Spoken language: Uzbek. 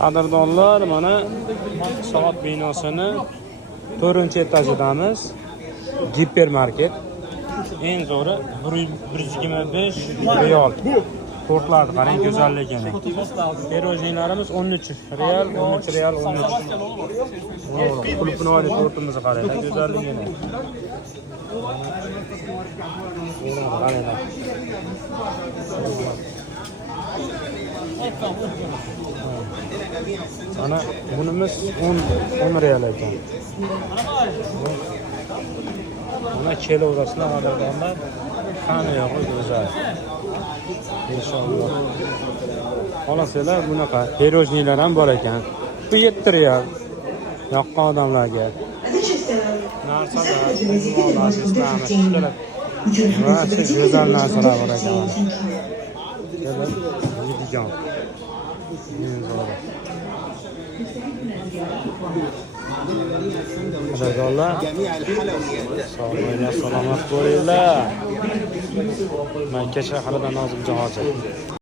Qadrdonlar, mana soat binosini 4-etajidamiz. Gipermarket. Eng zo'ri 125 riyol. Tortlarni qarang, go'zalligini. Pirojnilarimiz 13 riyal, 13 riyal, 13. Qulupni oling, tortimizni qarang, go'zalligini. Ana bunimiz 10 riyal ekan. Mana kelovrasini olganlar qani yo'g'i go'zal. Inshaalloh. Xolasizlar, bunaqa pirojnilar ham bor ekan. Bu 7 riyal. Yoqqan odamlarga. Narsalar, mo'lasiz ishlar. Va go'zal narsalar bor ekan. Kelib, yeydigan. Qadrdonlar, sog'lig'inglar salomat bo'linglar. Makka shahridan Nozimjon hoji.